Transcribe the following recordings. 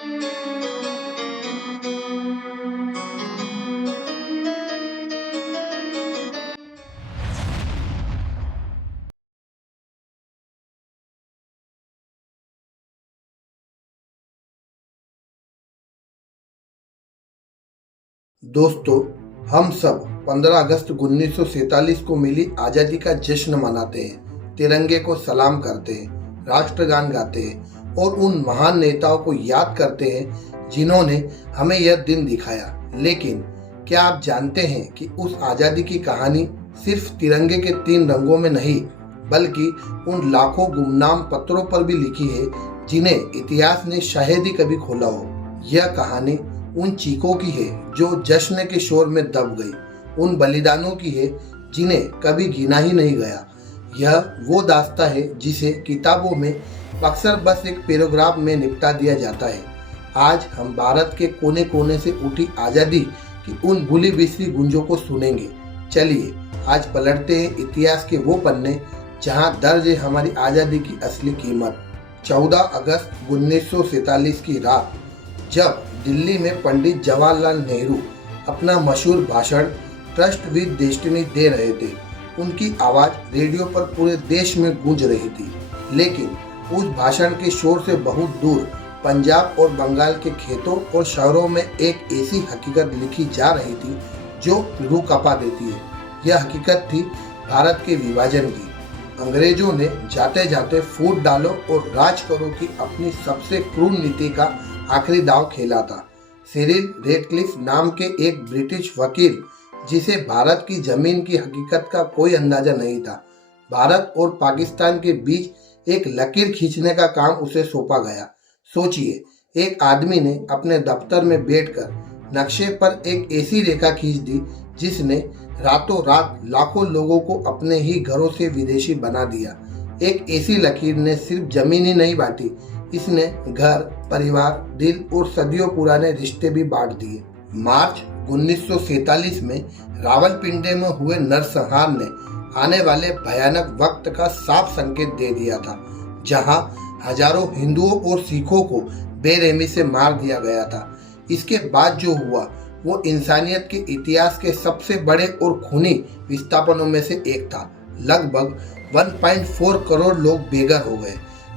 दोस्तों, हम सब 15 अगस्त 1947 को मिली आज़ादी का जश्न मनाते हैं, तिरंगे को सलाम करते हैं, राष्ट्रगान गाते हैं और उन महान नेताओं को याद करते हैं जिन्होंने हमें यह दिन दिखाया। लेकिन क्या आप जानते हैं कि उस आज़ादी की कहानी सिर्फ तिरंगे के 3 रंगों में नहीं, बल्कि उन लाखों गुमनाम पत्रों पर भी लिखी है जिन्हें इतिहास ने शायद ही कभी खोला हो। यह कहानी उन चीखों की है जो जश्न के शोर में दब गई, उन बलिदानों की है जिन्हें कभी गिना ही नहीं गया। यह वो दास्तां है जिसे किताबों में अक्सर बस एक पैराग्राफ में निपटा दिया जाता है। आज हम भारत के कोने कोने से उठी आज़ादी की उन भूली बिसरी गूंजों को सुनेंगे। चलिए आज पलटते हैं इतिहास के वो पन्ने जहां दर्ज है हमारी आज़ादी की असली कीमत। 14 अगस्त 1947 की रात, जब दिल्ली में पंडित जवाहरलाल नेहरू अपना मशहूर भाषण ट्रस्ट विद डेस्टिनी दे रहे थे, उनकी आवाज़ रेडियो पर पूरे देश में गूंज रही थी। लेकिन उस भाषण के शोर से बहुत दूर पंजाब और बंगाल के खेतों और शहरों में एक ऐसी हकीकत लिखी जा रही थी जो रूह कांपा देती है। यह हकीकत थी भारत के विभाजन की। अंग्रेजों ने जाते जाते फूट डालो और राज करो की अपनी सबसे क्रूर नीति का आखिरी दाव खेला था। सिरिल रेडक्लिफ नाम के एक ब्रिटिश वकील, जिसे भारत की जमीन की हकीकत का कोई अंदाजा नहीं था, भारत और पाकिस्तान के बीच एक लकीर खींचने का काम उसे सौंपा गया। सोचिए, एक आदमी ने अपने दफ्तर में बैठकर नक्शे पर एक ऐसी रेखा खींच दी जिसने रातों रात लाखों लोगों को अपने ही घरों से विदेशी बना दिया। एक ऐसी लकीर ने सिर्फ जमीन ही नहीं बांटी, इसने घर, परिवार, दिल और सदियों पुराने रिश्ते भी बांट दिए। मार्च 1947 में रावलपिंडी में हुए नरसंहार ने आने वाले भयानक वक्त का साफ संकेत दे दिया था, जहां हजारों हिंदुओं और सिखों को बेरहमी से मार दिया गया था। इसके बाद जो हुआ वो इंसानियत के इतिहास के सबसे बड़े और खूनी विस्थापनों में से एक था। लगभग 1.4 करोड़ लोग बेघर हो गए।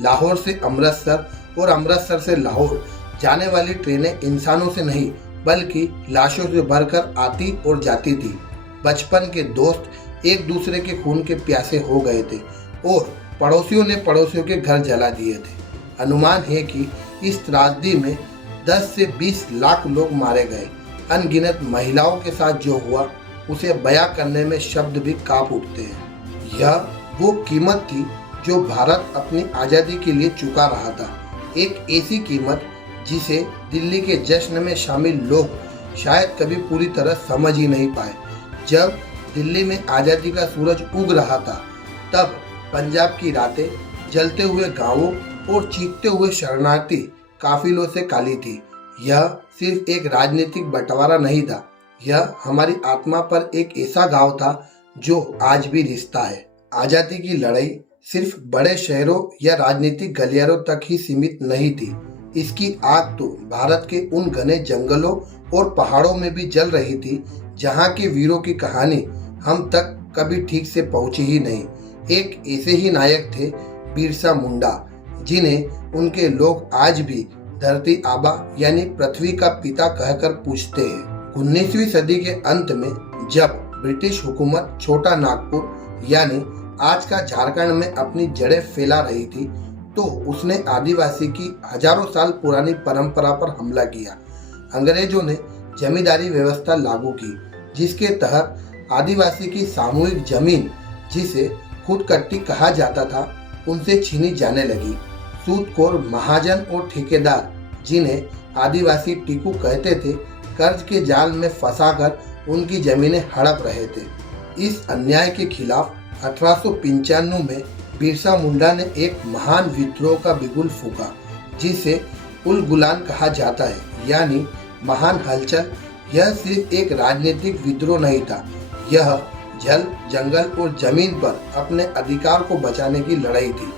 लाहौर से अमृतसर और अमृतसर से लाहौर जाने वाली ट्रेनें इंसानों से नहीं बल्कि लाशों से भरकर आती और जाती थी। बचपन के दोस्त एक दूसरे के खून के प्यासे हो गए थे और पड़ोसियों ने पड़ोसियों के घर जला दिए थे। अनुमान है कि इस त्रासदी में 10 से 20 लाख लोग मारे गए। अनगिनत महिलाओं के साथ जो हुआ उसे बयां करने में शब्द भी कांप उठते हैं। यह वो कीमत थी जो भारत अपनी आज़ादी के लिए चुका रहा था, एक ऐसी कीमत जिसे दिल्ली के जश्न में शामिल लोग शायद कभी पूरी तरह समझ ही नहीं पाए। जब दिल्ली में आज़ादी का सूरज उग रहा था, तब पंजाब की रातें जलते हुए गांवों और चीखते हुए शरणार्थी काफिलों से काली थी। यह सिर्फ एक राजनीतिक बंटवारा नहीं था, यह हमारी आत्मा पर एक ऐसा घाव था जो आज भी रिश्ता है। आज़ादी की लड़ाई सिर्फ बड़े शहरों या राजनीतिक गलियारों तक ही सीमित नहीं थी। इसकी आग तो भारत के उन घने जंगलों और पहाड़ों में भी जल रही थी, जहां के वीरों की कहानी हम तक कभी ठीक से पहुंची ही नहीं। एक ऐसे ही नायक थे बिरसा मुंडा, जिन्हें उनके लोग आज भी धरती आबा यानी पृथ्वी का पिता कहकर पूछते हैं। 19वीं सदी के अंत में जब ब्रिटिश हुकूमत छोटा नागपुर यानी आज का झारखंड में अपनी जड़ें फैला रही थी, तो उसने आदिवासी की हजारों साल पुरानी परंपरा पर हमला किया। अंग्रेजों ने जमींदारी व्यवस्था लागू की, जिसके तहत आदिवासी की सामूहिक जमीन, जिसे खुदकट्टी कहा जाता था, उनसे छीनी जाने लगी। सूदखोर महाजन और ठेकेदार, जिन्हें आदिवासी टीकू कहते थे, कर्ज के जाल में फंसाकर उनकी जमीनें हड़प रहे थे। इस अन्याय के खिलाफ 1895 में बिरसा मुंडा ने एक महान विद्रोह का बिगुल फूंका, जिसे उलगुलान कहा जाता है, यानी महान हलचल। यह सिर्फ एक राजनीतिक विद्रोह नहीं था, यह जल, जंगल और जमीन पर अपने अधिकार को बचाने की लड़ाई थी।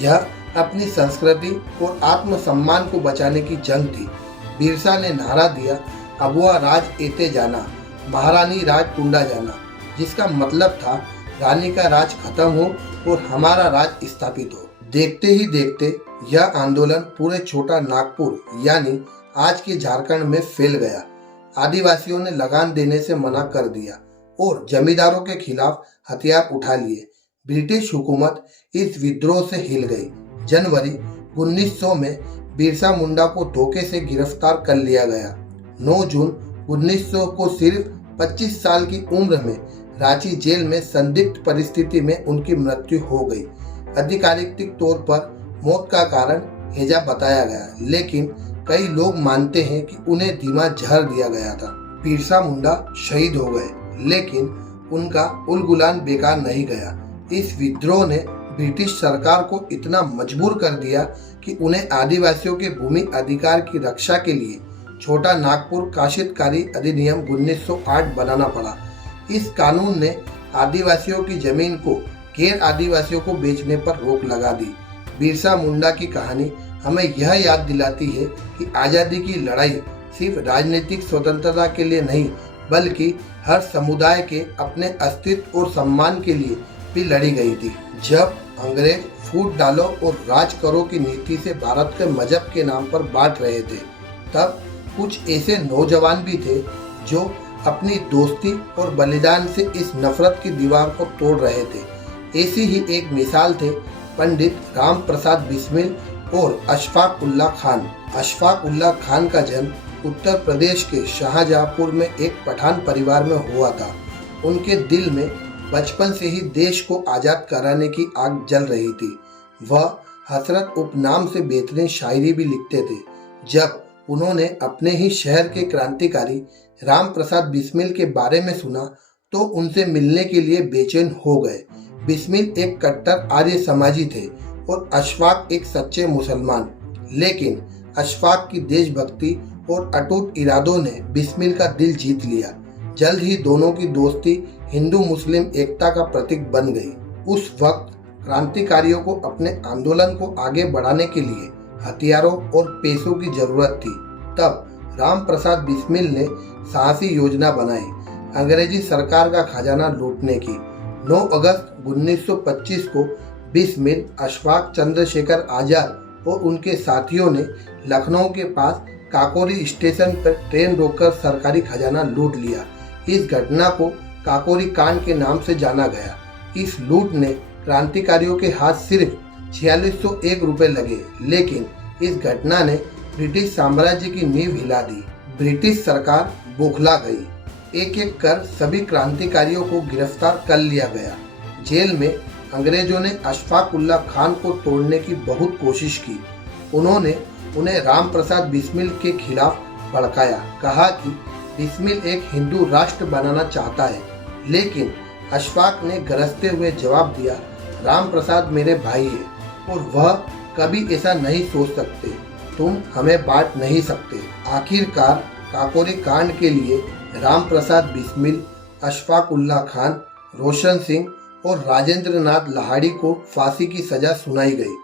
यह अपनी संस्कृति और आत्मसम्मान को बचाने की जंग थी। बिरसा ने नारा दिया, अबुआ राज एते जाना, महारानी राज टूंडा जाना, जिसका मतलब था रानी का राज खत्म हो और हमारा राज स्थापित हो। देखते ही देखते यह आंदोलन पूरे छोटा नागपुर यानी आज के झारखंड में फैल गया। आदिवासियों ने लगान देने से मना कर दिया और जमींदारों के खिलाफ हथियार उठा लिए। ब्रिटिश हुकूमत इस विद्रोह से हिल गई। जनवरी 1900 में बिरसा मुंडा को धोखे से गिरफ्तार कर लिया गया। 9 जून 1900 को सिर्फ 25 साल की उम्र में रांची जेल में संदिग्ध परिस्थिति में उनकी मृत्यु हो गई। आधिकारिक तौर पर मौत का कारण हैजा बताया गया, लेकिन कई लोग मानते हैं कि उन्हें धीमा जहर दिया गया था। बिरसा मुंडा शहीद हो गए, लेकिन उनका उलगुलान बेकार नहीं गया। इस विद्रोह ने ब्रिटिश सरकार को इतना मजबूर कर दिया कि उन्हें आदिवासियों के भूमि अधिकार की रक्षा के लिए छोटा नागपुर काशितकारी अधिनियम 1908 बनाना पड़ा। इस कानून ने आदिवासियों की जमीन को गैर आदिवासियों को बेचने पर रोक लगा दी। बिरसा मुंडा की कहानी हमें यह याद दिलाती है कि आज़ादी की लड़ाई सिर्फ राजनीतिक स्वतंत्रता के लिए नहीं, बल्कि हर समुदाय के अपने अस्तित्व और सम्मान के लिए भी लड़ी गई थी। जब अंग्रेज फूट डालो और राज करो की नीति से भारत के मजहब के नाम पर बांट रहे थे, तब कुछ ऐसे नौजवान भी थे जो अपनी दोस्ती और बलिदान से इस नफरत की दीवार को तोड़ रहे थे। ऐसी ही एक मिसाल थे पंडित राम प्रसाद बिस्मिल और अशफाक उल्लाह खान। अशफाक उल्लाह खान का जन्म उत्तर प्रदेश के शाहजहांपुर में एक पठान परिवार में हुआ था। उनके दिल में बचपन से ही देश को आज़ाद कराने की आग जल रही थी। वह हसरत उपनाम से बेहतरीन शायरी भी लिखते थे। जब उन्होंने अपने ही शहर के क्रांतिकारी राम प्रसाद बिस्मिल के बारे में सुना तो उनसे मिलने के लिए बेचैन हो गए। बिस्मिल एक कट्टर आर्य समाजी थे और अशफाक एक सच्चे मुसलमान, लेकिन अशफाक की देशभक्ति और अटूट इरादों ने बिस्मिल का दिल जीत लिया। जल्द ही दोनों की दोस्ती हिंदू मुस्लिम एकता का प्रतीक बन गई। उस वक्त क्रांतिकारियों को अपने आंदोलन को आगे बढ़ाने के लिए हथियारों और पैसों की जरूरत थी। तब राम प्रसाद बिस्मिल ने साहसी योजना बनाई, अंग्रेजी सरकार का खजाना लूटने की। 9 अगस्त 1925 को बिस्मिल, अशफाक, चंद्रशेखर आजाद और उनके साथियों ने लखनऊ के पास काकोरी स्टेशन पर ट्रेन रोककर सरकारी खजाना लूट लिया। इस घटना को काकोरी कांड के नाम से जाना गया। इस लूट ने क्रांतिकारियों के हाथ सिर्फ 4601 रुपए लगे, लेकिन इस घटना ने ब्रिटिश साम्राज्य की नींव हिला दी। ब्रिटिश सरकार बौखला गई। एक एक कर सभी क्रांतिकारियों को गिरफ्तार कर लिया गया। जेल में अंग्रेजों ने अशफाक उल्लाह खान को तोड़ने की बहुत कोशिश की। उन्होंने उन्हें राम प्रसाद बिस्मिल के खिलाफ भड़काया, कहा कि बिस्मिल एक हिंदू राष्ट्र बनाना चाहता है, लेकिन अशफाक ने गरजते हुए जवाब दिया, राम प्रसाद मेरे भाई है और वह कभी ऐसा नहीं सोच सकते, तुम हमें बांट नहीं सकते। आखिरकार काकोरी कांड के लिए राम प्रसाद बिस्मिल, अशफाक उल्लाह खान, रोशन सिंह और राजेंद्र नाथ लाहाड़ी को फांसी की सजा सुनाई गई।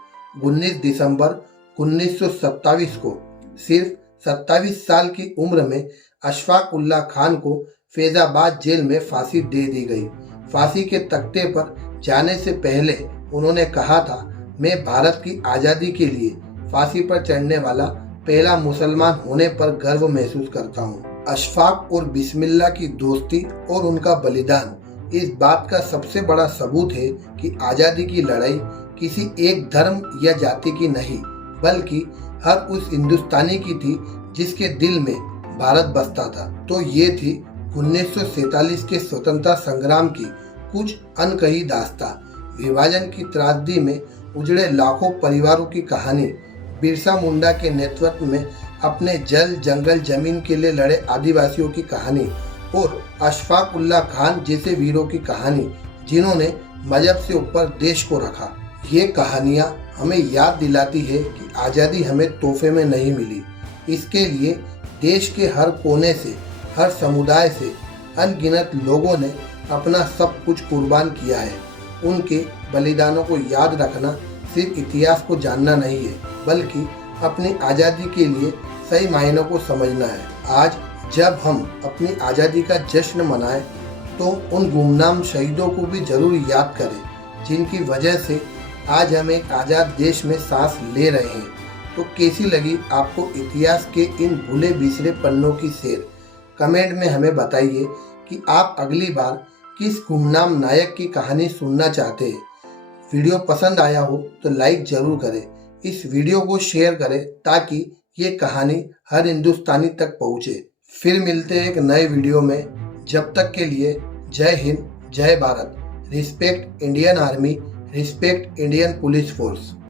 19 दिसंबर 1927 को सिर्फ 27 साल की उम्र में अशफाक उल्लाह खान को फैजाबाद जेल में फांसी दे दी गई। फांसी के तख्ते पर जाने से पहले उन्होंने कहा था, मैं भारत की आज़ादी के लिए फांसी पर चढ़ने वाला पहला मुसलमान होने पर गर्व महसूस करता हूँ। अशफाक और बिस्मिल्लाह की दोस्ती और उनका बलिदान इस बात का सबसे बड़ा सबूत है कि आज़ादी की लड़ाई किसी एक धर्म या जाति की नहीं, बल्कि हर उस हिंदुस्तानी की थी जिसके दिल में भारत बसता था। तो ये थी 1947 के स्वतंत्रता संग्राम की कुछ अनकही दास्तां। विभाजन की त्रासदी में उजड़े लाखों परिवारों की कहानी, बिरसा मुंडा के नेतृत्व में अपने जल जंगल जमीन के लिए लड़े आदिवासियों की कहानी और अशफाक उल्लाह खान जैसे वीरों की कहानी जिन्होंने मजहब से ऊपर देश को रखा। ये कहानियाँ हमें याद दिलाती है कि आज़ादी हमें तोहफे में नहीं मिली। इसके लिए देश के हर कोने से, हर समुदाय से अनगिनत लोगों ने अपना सब कुछ कुर्बान किया है। उनके बलिदानों को याद रखना सिर्फ इतिहास को जानना नहीं है, बल्कि अपनी आज़ादी के लिए सही मायनों को समझना है। आज जब हम अपनी आज़ादी का जश्न मनाएं तो उन गुमनाम शहीदों को भी जरूर याद करें, जिनकी वजह से आज हम एक आज़ाद देश में सांस ले रहे हैं। तो कैसी लगी आपको इतिहास के इन भूले बिसरे पन्नों की सैर? कमेंट में हमें बताइए कि आप अगली बार किस गुमनाम नायक की कहानी सुनना चाहते हैं। वीडियो पसंद आया हो तो लाइक जरूर करें, इस वीडियो को शेयर करें ताकि ये कहानी हर हिंदुस्तानी तक पहुँचे। फिर मिलते हैं एक नए वीडियो में। जब तक के लिए जय हिंद, जय Bharat. Respect Indian army, respect Indian police force.